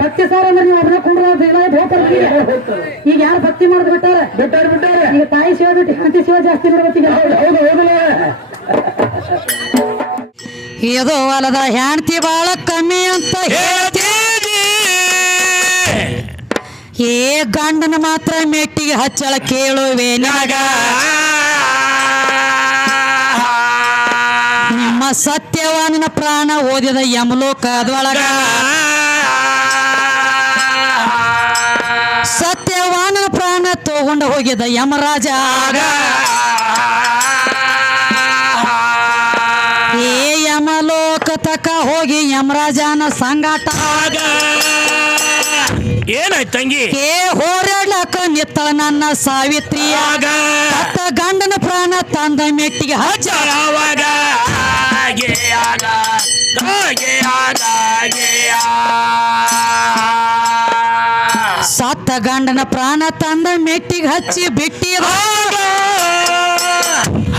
ಭಕ್ತಿ ಸಾರ ಅಂದ್ರೆ ನೀವು ಅದನ್ನ ಕೊಂಡ್ರ ಈಗ ಯಾರು ಭಕ್ತಿ ಮಾಡೋದು ಬಿಟ್ಟಾರ ಈಗ ತಾಯಿ ಶಿವ ಬಿಟ್ಟು ಹೆಂಡತಿ ಶಿವ ಜಾಸ್ತಿ ನೋಡ್ಬೇಕೀಗ. ಇದು ಹೊಲದ ಹೆಂಡತಿ ಬಾಳ ಕಮ್ಮಿ ಅಂತ ಹೇಳ್ತೀವಿ, ಏ ಗಂಡನ ಮಾತ್ರ ಮೆಟ್ಟಿಗೆ ಹಚ್ಚಳ ಕೇಳುವೆ ನಾಗ. ನಿಮ್ಮ ಸತ್ಯವಾನನ ಪ್ರಾಣ ಓದಿದ ಯಮಲೋಕದೊಳಗ, ಸತ್ಯವಾನನ ಪ್ರಾಣ ತಗೊಂಡು ಹೋಗಿದ ಯಮರಾಜ. ಏ ಯಮಲೋಕ ತಕ ಹೋಗಿ ಯಮರಾಜನ ಸಂಗಾಟ ಏನಾಯ್ತು ತಂಗಿ? ಏ ಹೋರಾಡ್ಲಕ್ಕ ನಿತ್ತಳ ನನ್ನ ಸಾವಿತ್ರಿಯಾಗ, ಗಂಡನ ಪ್ರಾಣ ತಂದ ಮೆಟ್ಟಿಗೆ ಹಚ್ಚವಾಗ. ಸತ್ತ ಗಂಡನ ಪ್ರಾಣ ತಂದ ಮೆಟ್ಟಿಗೆ ಹಚ್ಚಿ ಬಿಟ್ಟಿದ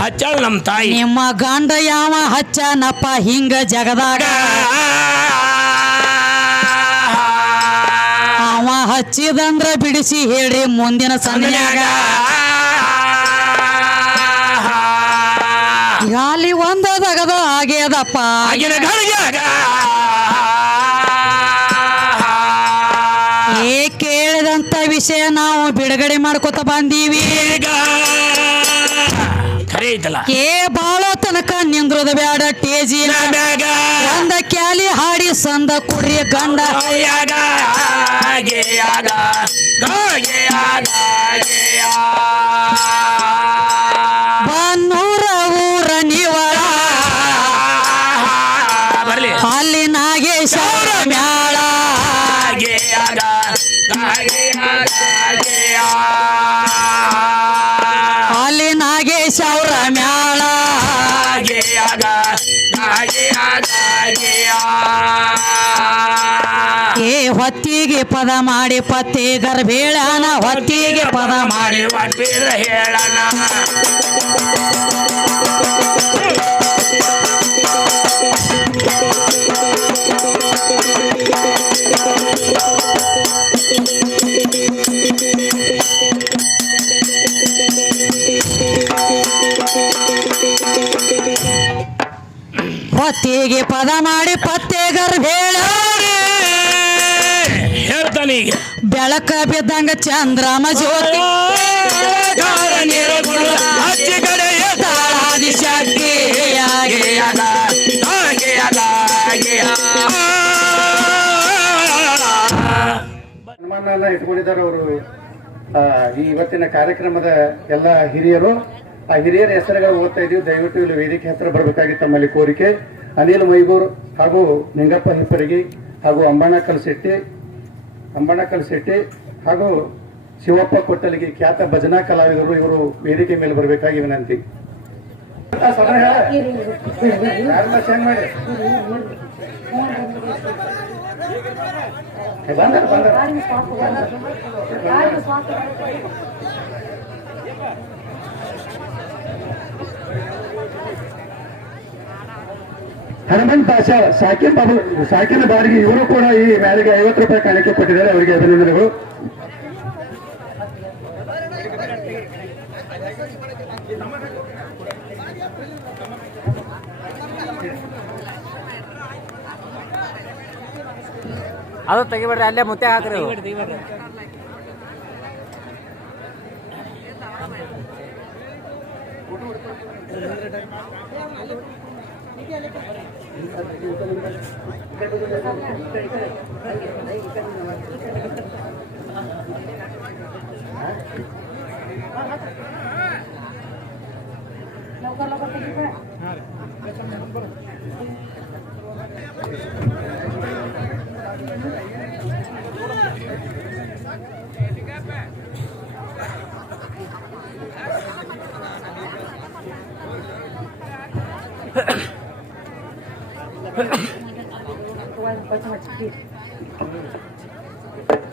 ಹಚ್ಚಳ ನಮ್ ತಾಯಿ. ನಿಮ್ಮ ಗಂಡ ಯಾವ ಹಚ್ಚನಪ್ಪ ಹಿಂಗ ಜಗದಾಗ, ಅವ ಹಚ್ಚಿದಂದ್ರ ಬಿಡಿಸಿ ಹೇಳ್ರಿ ಮುಂದಿನ ಸಮಯಾಗ. ಗಾಲಿ ಒಂದದಗದ ಆಗ್ಯದಪ್ಪ ಏ ಕೇಳಿದಂತ ವಿಷಯ ನಾವು ಬಿಡುಗಡೆ ಮಾಡ್ಕೊತ ಬಂದೀವಿ. ಏ ಬಾಳ ತನಕ ನಿಂದ್ರದ ಬ್ಯಾಡ ಟೇಜಿ ಒಂದ ಕ್ಯಾಲಿ ಹಾಡಿ ಸಂದ ಕುಡ್ರಿ ಗಂಡ. ಬನ್ನೂರ ಊರ ನೀವರ ಅಲ್ಲಿ ನಾಗೇಶ ಮ್ಯಾಳ, ಅಲ್ಲಿ ನಾಗೇಶ ಅವರ ಮ್ಯಾಳ. ಏ ಹೊತ್ತಿಗೆ ಪದ ಮಾಡಿ ಪತ್ತೆ ಗರ್ಭೇಳನ, ಹೊತ್ತಿಗೆ ಪದ ಮಾಡಿ ಹೇಳಣ. ಹೊತ್ತಿಗೆ ಪದ ಮಾಡಿ ಪತ್ತೆ ಗರ್ಭೇಳ ಹೇಳ್ತಾನೀಗ. ಬೆಳಕ ಬಿದ್ದಂಗ ಚಂದ್ರಮ ಜ್ಯೋತಿ ಎಲ್ಲ ಇಟ್ಕೊಂಡಿದ್ದಾರೆ ಅವರು. ಈ ಇವತ್ತಿನ ಕಾರ್ಯಕ್ರಮದ ಎಲ್ಲ ಹಿರಿಯರು, ಆ ಹಿರಿಯರ ಹೆಸರುಗಳು ಓದ್ತಾ ಇದೀವಿ. ದಯವಿಟ್ಟು ಇಲ್ಲಿ ವೇದಿಕೆ ಹತ್ರ ಬರಬೇಕಾಗಿ ತಮ್ಮಲ್ಲಿ ಕೋರಿಕೆ. ಅನಿಲ್ ಮೈಗೂರ್ ಹಾಗೂ ನಿಂಗಪ್ಪ ಹಿಪ್ಪರಗಿ ಹಾಗೂ ಅಂಬಣ್ಣಕಲ್ ಶೆಟ್ಟಿ ಹಾಗೂ ಶಿವಪ್ಪ ಕೊಟ್ಟಲಿಗೆ ಖ್ಯಾತ ಭಜನಾ ಕಲಾವಿದರು ಇವರು ವೇದಿಕೆ ಮೇಲೆ ಬರಬೇಕಾಗಿ ವಿನಂತಿ. ಹನುಮಂತ ಪಾಷಾ ಸಾಕಿನ ಬಾಡಿಗೆ ಇವರು ಕೂಡ ಈ ಮ್ಯಾಲಿಗೆ 50 ರೂಪಾಯಿ ಕಾಣಿಕೆ ಕೊಟ್ಟಿದ್ದಾರೆ. ಅವರಿಗೆ ಅಭಿನಂದನೆಗಳು. ಅದು ತೆಗಿಬೇಡ್ರಿ, ಅಲ್ಲೇ ಮುತ್ತೆ ಹಾಕ್ರಿ.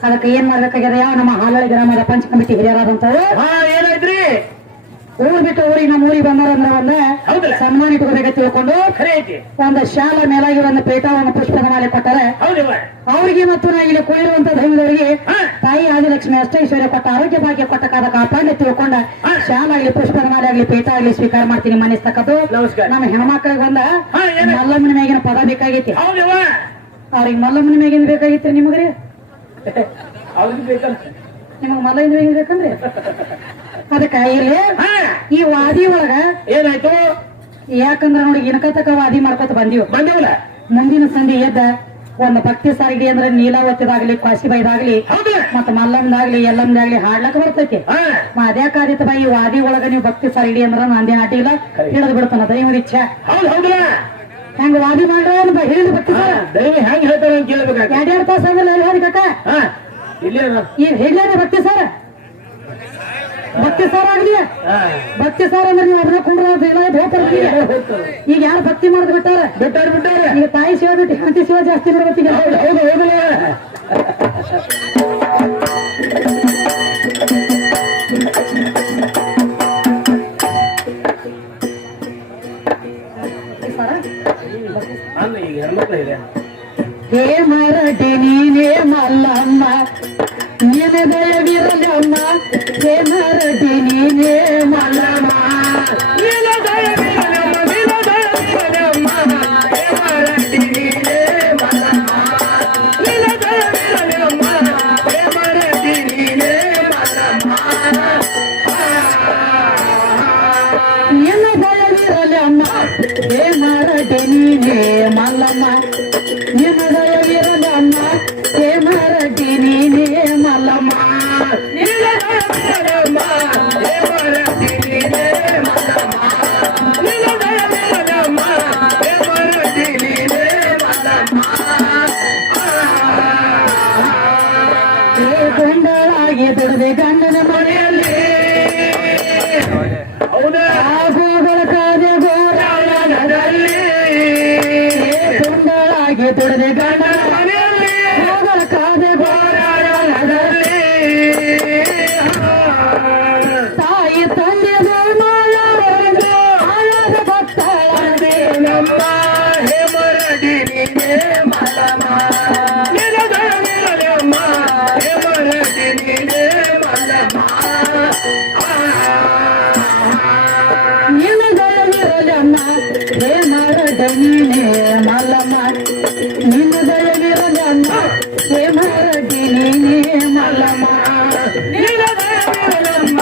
ಅದಕ್ಕೆ ಏನ್ ಮಾಡ್ಬೇಕಾಗ್ಯದ? ಯಾವ ನಮ್ಮ ಹಾಲಳಿ ಗ್ರಾಮದ ಪಂಚ ಕಮಿಟಿ ಹಿರಿಯರಾದಂತವ್ರು ಏನಾಯ್ತ್ರಿ? ಊರ್ ಬಿಟ್ಟು ಊರಿಗೆ ನಮ್ಮ ಊರಿಗೆ ಬಂದಾರಂದ್ರ ಒಂದ ಹೌದಲ್ಲ? ಸನ್ಮಾನ ಇಟ್ಕೋಬೇಕ ತಿಳ್ಕೊಂಡು ಖರೆ ಐತಿ. ಒಂದು ಶಾಲಾ ಮೇಲಾಗಿ ಒಂದು ಪೇಟವನ್ನು ಪುಷ್ಪದ ಮಾಲೆ ಕೊಟ್ಟಾರೆ. ಹೌದವ್ವ. ಅವ್ರಿಗೆ ಮತ್ತು ನಾ ಇಲ್ಲಿ ಕುಳಿರುವಂತ ಧರ್ಮದವರಿಗೆ ಹಾ. ತಾಯಿ ಆದಿಲಕ್ಷ್ಮಿ ಅಷ್ಟೈಶ್ವರ್ಯ ಕೊಟ್ಟ ಆರೋಗ್ಯ ಭಾಗ್ಯ ಕೊಟ್ಟ ಕಾಪಾಡಿ ತಿಳ್ಕೊಂಡ ಹಾ. ಶಾಲಾ ಆಗ್ಲಿ ಪುಷ್ಪದ ಮಾಲೆ ಆಗ್ಲಿ ಪೇಟ ಆಗ್ಲಿ ಸ್ವೀಕಾರ ಮಾಡ್ತೀನಿ ಮನಿಸ್ತಕ್ಕದ್ದು. ನಮಸ್ಕಾರ. ನಮ್ಮ ಹೆಣ್ಮಕ್ಳಿಗೆ ಬಂದ ಹಾ, ಏನು? ಮಲ್ಲಮ್ಮನ ಮೇಗಿನ ಪದ ಬೇಕಾಗೈತಿ. ಹೌದವ್ವ. ಅವ್ರಿಗೆ ಮಲ್ಲಮ್ಮನ ಮೇಗಿನ ಬೇಕಾಗಿತ್ರಿ ನಿಮಗ್ರಿ? ಅವ್ರಿಗೆ ಬೇಕಂತ. ನಿಮಗ್ ಮಲ್ಲಮ್ಮನ ಮೇಗಿನ ಬೇಕಂದ್ರಿ? ಅದಕ್ಕ ಇಲ್ಲಿ ಹಾ. ಈ ವಾದಿ ಒಳಗ ಏನಾಯ್ತು? ಯಾಕಂದ್ರ ನೋಡಿ ಇನಕತಕ ವಾದಿ ಮಾಡ್ಕೊತ ಬಂದೀವಿ. ಬಂದೇವಲ್ಲ. ಮುಂದಿನ ಸಂಧಿ ಎದ್ದ ಒಂದು ಭಕ್ತಿ ಸಾರಿಗೆ ಅಂದ್ರೆ ನೀಲಾವತಿದಾಗ್ಲಿ ಕಾಶಿಬೈದಾಗ್ಲಿ ಹೌದು. ಮತ್ತ ಮಲ್ಲಮ್ದಾಗ್ಲಿ ಎಲ್ಲಮ್ದಾಗ್ಲಿ ಹಾಡ್ಲಕ್ ಬರ್ತೈತಿ. ಹಾ. ಅದ್ಯಾಕಾದಿತ್ತ ಬಾ ಈ ವಾದಿ ಒಳಗ ನೀವು ಭಕ್ತಿ ಸಾರಿಗೆ ಅಂದ್ರ ನಂದೇನ್ ಅಡ್ಡಿ ಇಲ್ಲ, ಹಿಡಿದು ಬಿಡ್ತಾನ ದೈವದ ಇಚ್ಛೆ. ಹೌದು ಹೌದಲ್ಲ. ಹೆಂಗ ವಾದಿ ಮಾಡ್ರ ಹೇಳಿದ ಭಕ್ತಿ ಸಾರ ದೈವ ಹೆಂಗ್ ಹೇಳ್ತಾರ ಅಂತ ಕೇಳ್ಬೇಕಾಗ. ಎರಡೆರಡು ತಾಸ ಆಗಲ್ಲ ಹೇಳಿ ಕಾಕ. ಹಾ. ಇಲ್ಲೇ ಈಗ ಹೇಳೇನ ಭಕ್ತಿ ಸಾರ? ಭಕ್ತಿ ಸಾರ ಆಗ್ಲಿ. ಹಾ. ಭಕ್ತಿ ಸಾರ ಅಂದ್ರೆ ನೀವು ಅದನ್ನ ಕುಂಡ್ರ ಈಗ ಯಾರು ಭಕ್ತಿ ಮಾಡೋದು ಬಿಟ್ಟಾರ? ಬಿಟ್ಟಾರ. ಈಗ ತಾಯಿ ಶಿವ ಬಿಟ್ಟು ಹೆಂಡತಿ ಶಿವ ಜಾಸ್ತಿ ಬರ್ಬೇಕೀಗ. ಹೌದು ಹೌದಲ್ಲ. ಅಲ್ಲ ಈಗ ಹೆಣ್ಮಕ್ಳು ಇದೆ. ಹೇ ಮರಡಿ ನೀನೇ ಮಲ್ಲಮ್ಮ ನಿನ ದಯವಿರಲಮ್ಮ. ಹೇ ಮರಡಿ ನೀನೇ ಮಲ್ಲಮ್ಮ ನೀಲ ದಯವಿರಲಮ್ಮ, ನೀಲ ದಯವಿರಲಮ್ಮ. ಹೇ ಮರಡಿ ನೀನೇ ಮಲ್ಲಮ್ಮ. ನೀಲ ದಯವಿರಲಮ್ಮ, ಹೇ ಮರಡಿ ನೀನೇ ಮಲ್ಲಮ್ಮ. ನಿನ ದಯವಿರಲಮ್ಮ. ಹೇ ಮರಡಿ ನೀನೇ ಮಲ್ಲಮ್ಮ ನಿನ ದಯವಿರಲಮ್ಮ. ಹೇ ಮರಡಿ ನೀನೇ ಮಲ್ಲಮ್ಮ. ನೀಲ ದಯವಿರಲಮ್ಮ, ಹೇ ಮರಡಿ ನೀನೇ ಮಲ್ಲಮ್ಮ. ನೀಲ ದಯವಿರಲಮ್ಮ, ಹೇ ಮರಡಿ ನೀನೇ ಮಲ್ಲಮ್ಮ. ಹೇ ಗಂಡಳಾಗಿ ದುಡಿದೆ ಗಂಡನ ಮನೆಯಲ್ಲಿ ಹೌದಾ? ಆಗೋಗಳ ಕಾದೆ ಗೋರಾಯಣದಲ್ಲಿ. ಹೇ ಗಂಡಳಾಗಿ ದುಡಿದೆ ಗಂಡನ ಮನೆಯಲ್ಲಿ ಹೋಗಳ ಕಾದೆ ಗೋರಾಯಣದಲ್ಲಿ. ತಾಯಿ ತಂದೆ ಮಾಯಾವರೆಗೂ ಆಯಾದ ಭಕ್ತಳಂತೆ ನಮ್ಮ ಹೇ ಮರಡಿ ನೀನೇ ಮಲ್ಲಮ್ಮ. ನೀಲ ದಯವಿರಲಮ್ಮ, ಹೇ ಮರಡಿ ನೀನೇ ಮಲ್ಲಮ್ಮ. ನಿನ್ನ ದಯವಿರಲಮ್ಮ. ಹೇ ಮರಡಿ ನೀನೇ ಮಲ್ಲಮ್ಮ ನಿನ್ನ ದಯವಿರಲಮ್ಮ. ಹೇ ಮರಡಿ ನೀನೇ ಮಲ್ಲಮ್ಮ. ನೀಲ ದಯವಿರಲಮ್ಮ,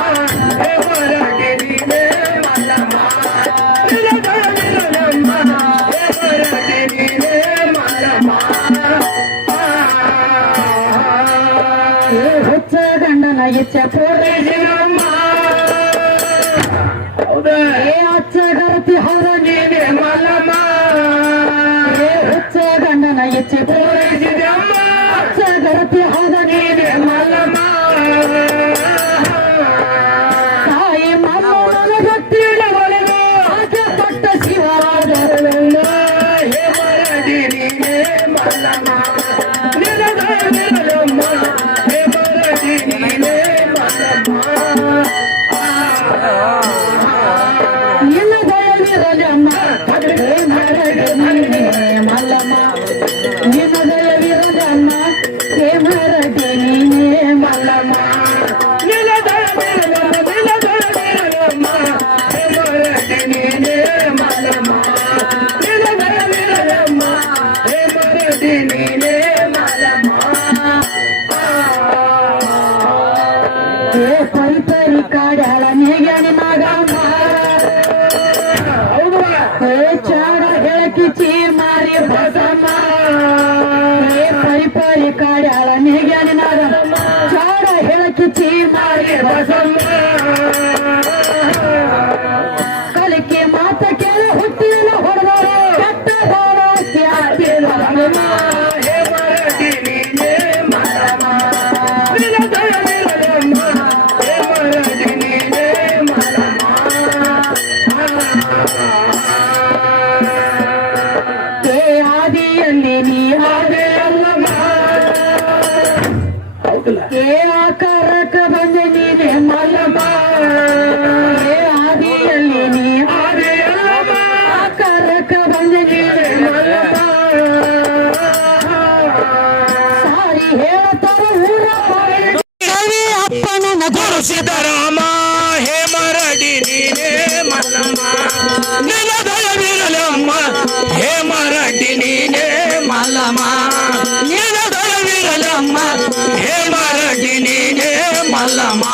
ಹೇ ಮರಡಿ ನೀನೇ ಮಲ್ಲಮ್ಮ. ನೀಲ ದಯವಿರಲಮ್ಮ, ಹೇ ಮರಡಿ ನೀನೇ ಮಲ್ಲಮ್ಮ. ಹೇ ಹುಚ್ಚ ಗಂಡನ ಇಚ್ಛೆ ಪೂರೈಸಿದಮ್ಮ. ಹೌದಾ? ಹೇ ಅಚ್ಚ ಗರತಿ ಹೌದ ನೀನೇ ಮಲ್ಲಮ್ಮ. ಹೇ ಹುಚ್ಚ ಗಂಡನ ಇಚ್ಛೆ ಪೂರೈಸಿದಮ್ಮ. ಅಚ್ಚ ಗರತಿ ಹೌದ ನೀನೇ ಮಲ್ಲಮ್ಮ. ತಾಯಿ ಮಲ್ಲಮ್ಮನ ಭಕ್ತಿ ಒಳಗೆ ಆಕೆ ಪಟ್ಟ ಶಿವರಾಜರಲ್ಲ. ಹೇ ಮರಡಿ ನೀನೇ ಮಲ್ಲಮ್ಮ. ನೀಲ ದಯವಿರಲಮ್ಮ, ಹೇ ಮರಡಿ ನೀನೇ ಮಲ್ಲಮ್ಮ. ನಿನ್ನ ದಯವಿರಲಮ್ಮ. ಹೇ ಮರಡಿ ನೀನೇ ಮಲ್ಲಮ್ಮ ನಿನ್ನ ದಯವಿರಲಮ್ಮ. ಹೇ ಮರಡಿ ನೀನೇ ಮಲ್ಲಮ್ಮ. ನೀಲ ದಯವಿರಲಮ್ಮ, ನೀಲ ದಯವಿರಲಮ್ಮ, ಹೇ ಮರಡಿ ನೀನೇ ಮಲ್ಲಮ್ಮ. ನೀಲ ದಯವಿರಲಮ್ಮ, ಹೇ ಮರಡಿ ನೀನೇ ಮಲ್ಲಮ್ಮ. ಹೇ ಪರಿಪರಿ ಕಾಡಳ ನೇಗ್ಯಾನಿ ನಾಗಮ್ಮ. ಹೌದು. ಹೇ ಚಾಡ ಹೆಳಕಿಚಿ ಮಾರಿ ಬಸಮ್ಮ. ಹೇ ಪರಿಪರಿ ಕಾಡಳ ನೇಗ್ಯಾನಿ ನಾಗಮ್ಮ. ಚಾಡ ಹೆಳಕಿಚಿ ಮಾರಿ ಬಸಮ್ಮ. ಕಲಿಕೆ ಮಾತ ಕೇಳ ಹುಟ್ಟಿನ ಹೊಡೆದವರು ಕೆಟ್ಟ ಗೋಡ ತ್ಯಾಗಿಲ್ಲಮ್ಮ. ಹೇ ಮರಡಿ ನೀನೇ ಮಲ್ಲಮ್ಮ. ನೀಲ ದಯವಿರಲಮ್ಮ, ಹೇ ಮರಡಿ ನೀನೇ ಮಲ್ಲಮ್ಮ. ಹೇ ಆದಿಯಲ್ಲಿ ನೀ ಆದೆ ಅಲ್ಲಮ್ಮ. ಹೌದಲ್ಲ? ಹೇ ಆಕಾರಕ್ಕ ಬಂದೆ ನೀನೆ ಮಲ್ಲಮ್ಮ. ಹೇ ಸಿದ್ದರಾಮ ಹೇ ಮರಡಿ ನೀನೇ ಮಲ್ಲಮ್ಮ ನಿನ್ನ ದಯವಿರಲಮ್ಮ ಹೇ ಮರಡಿ ನೀನೇ ಮಲ್ಲಮ್ಮ ನಿನ್ನ ದಯವಿರಲಮ್ಮ ಹೇ ಮರಡಿ ನೀನೇ ಮಲ್ಲಮ್ಮ